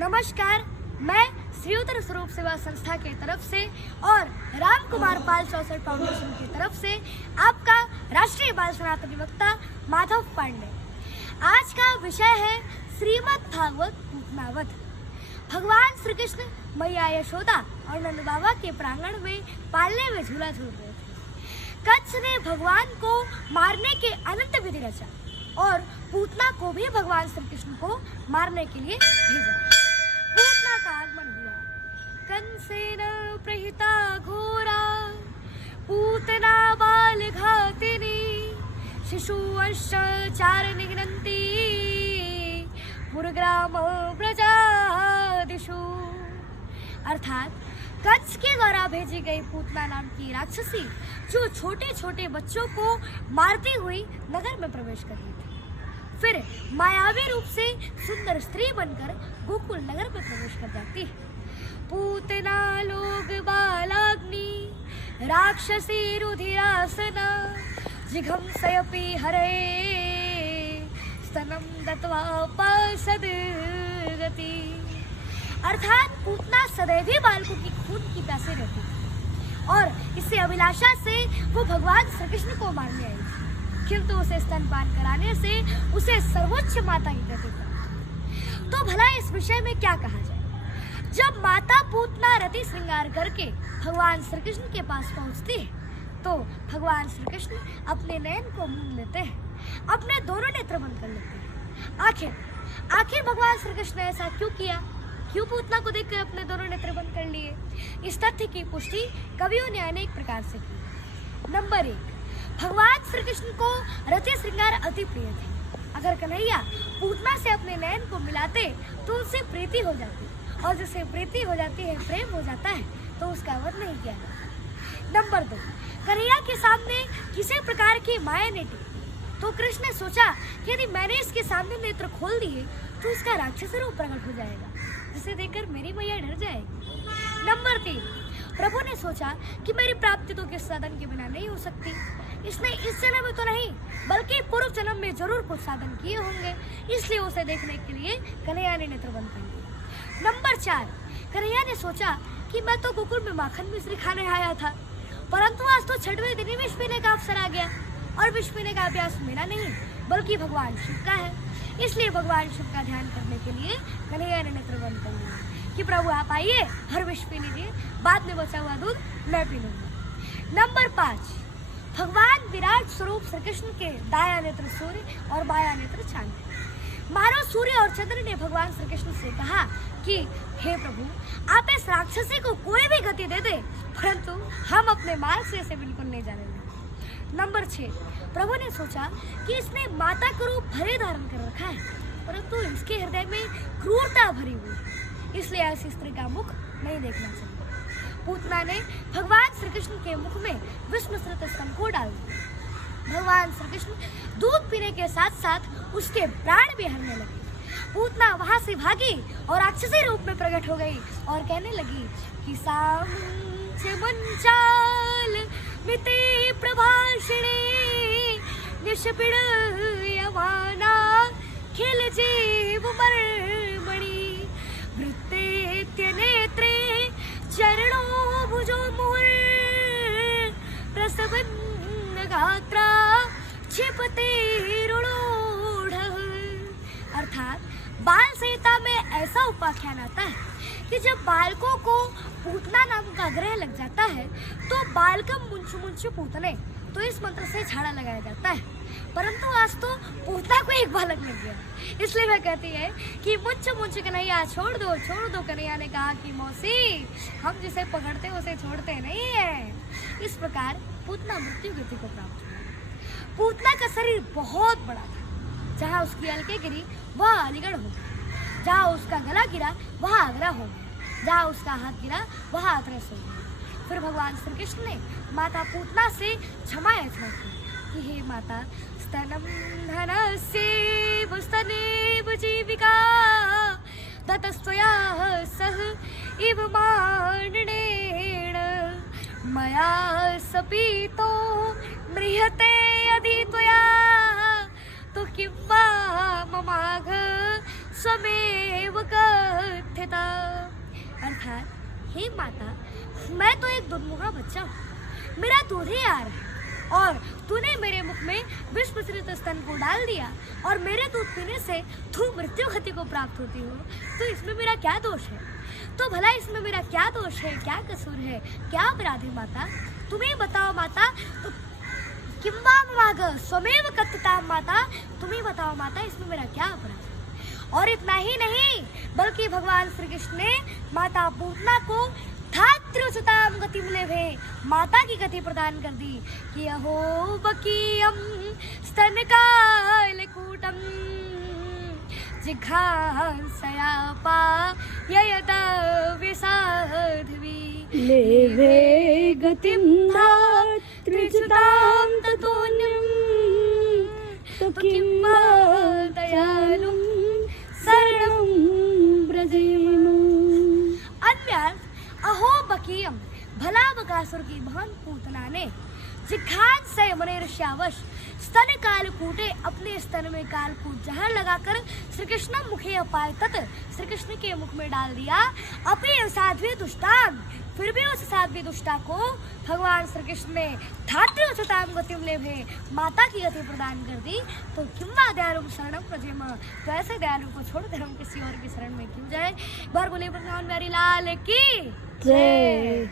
नमस्कार, मैं श्रीउतर स्वरूप सेवा संस्था के तरफ से और राम कुमार पाल चौसठ फाउंडेशन की तरफ से आपका राष्ट्रीय बाल सनातनी वक्ता माधव पांडे। आज का विषय है श्रीमद् भागवत पूतनावध। भगवान श्री कृष्ण मैया यशोदा और नंद बाबा के प्रांगण में पालने में झूला झूल रहे थे। कंस ने भगवान को मारने के अनंत विधि रचा और पूतना को भी भगवान श्री कृष्ण को मारने के लिए भेजा। पूतना का आगमन हुआ। कंसेन प्रहिता घोरा पूतना बाल घातिनी शिशुवंश चार निघ्नन्ति पुरग्राम प्रजादिषु। अर्थात कंस के द्वारा भेजी गई पूतना नाम की राक्षसी जो छोटे छोटे बच्चों को मारती हुई नगर में प्रवेश कर रही थी, फिर मायावी रूप से सुंदर स्त्री बनकर गोकुल नगर में प्रवेश कर जाती है। पूतना लोग बालाग्नि राक्षसी रुधिरासना जिघंसयपि हरे स्तनम दत्वा पसदगति। अर्थात पूतना सदैव ही बालकों की खून की प्यासी रहती थी और इससे अभिलाषा से वो भगवान श्री कृष्ण को मारने आई थी, किंतु उसे स्तनपान कराने से उसे सर्वोच्च माता की गति प्राप्त। तो भला इस विषय में क्या कहा जाए? जब माता पूतना रति श्रृंगार करके भगवान श्री कृष्ण के पास पहुंचती है तो भगवान श्री कृष्ण अपने नयन को मूंद लेते हैं, अपने दोनों नेत्र बंद कर लेते हैं। आखिर भगवान श्री कृष्ण ने ऐसा क्यों किया? क्यों पूतना को देखकर अपने दोनों नेत्र बंद कर लिए? इस तथ्य की पुष्टि कवियों ने अनेक प्रकार से की। नंबर 1, भगवान श्री कृष्ण को रति श्रृंगार अति प्रिय थे। अगर कन्हैया पूतना से अपने नयन को मिलाते तो उनसे प्रीति हो जाती, और जिससे प्रीति हो जाती है, प्रेम हो जाता है, तो उसका वध नहीं किया जाता। नंबर 2, कन्हैया के सामने किसी प्रकार की माया नहीं टिकती, तो कृष्ण ने सोचा कि यदि मैंने इसके सामने नेत्र खोल दिए तो इसका राक्षसी रूप प्रकट हो जाएगा, जिसे देखकर मेरी मैया डर जाएगी। नंबर 3, प्रभु ने सोचा कि मेरी प्राप्ति तो किस साधन के बिना नहीं हो सकती, इसने इस जन्म में तो नहीं बल्कि पूर्व जन्म में जरूर कुछ साधन किए होंगे, इसलिए उसे देखने के लिए कन्हैया ने नेत्र बंद कर लिए। नंबर 4, कन्हैया ने सोचा कि मैं तो गोकुल में माखन मिश्री खाने आया था, परंतु आज तो छठवें दिन ही विष पीने का अवसर आ गया, और विष पीने का अभ्यास मेरा नहीं बल्कि भगवान शिव का है, इसलिए भगवान शिव का ध्यान करने के लिए कन्हैया ने नेत्र बंद कर लिया कि प्रभु आप आइए, हर विष पी लीजिए, बाद में बचा हुआ दूध मैं पी लूंगा। नंबर 5, भगवान विराट स्वरूप श्री कृष्ण के दाया नेत्र सूर्य और बाया नेत्र चांद। मानो सूर्य और चंद्र ने भगवान श्री कृष्ण से कहा कि हे प्रभु, आप इस राक्षसी को कोई भी गति दे दे, परंतु हम अपने मार्ग से इसे बिल्कुल नहीं जाने देंगे। नंबर 6, प्रभु ने सोचा कि इसने माता का रूप भले धारण कर रखा है, परंतु इसके हृदय में क्रूरता भरी हुई है, इसलिए ऐसी स्त्री का मुख नहीं देखना चाहिए। पूतना ने भगवान श्री कृष्ण के मुख में विष मिश्रित स्तन को डाल दिया। भगवान श्री कृष्ण दूध पीने के साथ साथ उसके प्राण भी हरने लगे। पूतना वहां से भागी और राक्षसी रूप में प्रकट हो गई और कहने लगी कि सामंच मंचाल मिते प्रभाषिणे निष्पिड़ यवाना खेल जीव मर्मणि वृत्तेत्य नेत्रे चरणों भुजो मुहुर प्रसवन्न गात्रा क्षिपते रुणोढ़। अर्थात बाल संहिता में ऐसा उपाख्यान आता है कि जब बालकों को पूतना नाम का ग्रह लग जाता है तो बालकम मुंचु मुंचु पूतने, तो इस मंत्र से झाड़ा लगाया जाता है, परंतु आज तो पूतना को एक बालक लग गया, इसलिए वह कहती है कि मुंचु मुंचु कन्हैया छोड़ दो। कन्हैया ने कहा कि मौसी, हम जिसे पकड़ते उसे छोड़ते नहीं है। इस प्रकार पूतना मृत्यु गति को प्राप्त हुआ। पूतना का शरीर बहुत बड़ा था, जहाँ उसकी अलके गिरी वह अलीगढ़ हो गया, जहाँ उसका गला गिरा वह आगरा हो गया, जहाँ उसका हाथ गिरा वह हाथरस हो गया। फिर भगवान श्री कृष्ण ने माता पूतना से क्षमा याचना की कि हे माता, स्तनम धनस्येव स्तनेव जीविका ततस्त्वया सह इव माननेन मया सपीतो म्रियते यदि त्वया तो किं वा ममाघ स्वमेव कथ्यते। हे माता, मैं तो एक दुधमुखा बच्चा हूँ, मेरा दूध ही आ रहा है और तूने मेरे मुख में विष मिश्रित स्तन को डाल दिया और मेरे दूध पीने से तू मृत्यु गति को प्राप्त होती हो, तो इसमें मेरा क्या दोष है? तो भला इसमें मेरा क्या दोष है, क्या कसूर है, क्या अपराध है माता? तुम्हें बताओ माता। तो किंवा माग स्वमेव कत्ताम माता, तुम्हें बताओ माता, इसमें मेरा क्या अपराध है? और इतना ही नहीं, बल्कि भगवान श्री कृष्ण ने माता पूतना को धात्र्युच्युताम गतिम लेभे, माता की गति प्रदान कर दी कि अहो बकीयम स्तनकालकूटम जिघांसयापा ययदा विसाध्वी लेभे गतिं धात्र्युच्युतां ततोऽन्यं तो किं वा दयालुं शरणं व्रजेम। अन्यर्थ, अहो बकीयम, भला बकासुर की बहन पूतना ने जिघान से मनुष्यावश स्तन कालकूटे, अपने स्तन में कालकूट जहर लगाकर श्री कृष्ण मुखे अपाय तत् श्री कृष्ण के मुख में डाल दिया। अपने साध्वी दुष्टान, फिर भी उस साध्वी दुष्टा को भगवान श्री कृष्ण ने धात्र्युच्युताम गतिम लेभे, माता की गति प्रदान कर दी। तो किं वा दयालुं शरणं व्रजेम, तो ऐसे दयालु को छोड़ कर हम किसी और की शरण में क्यों जाए? बार बोले भगवान प्यारी लाल की जय।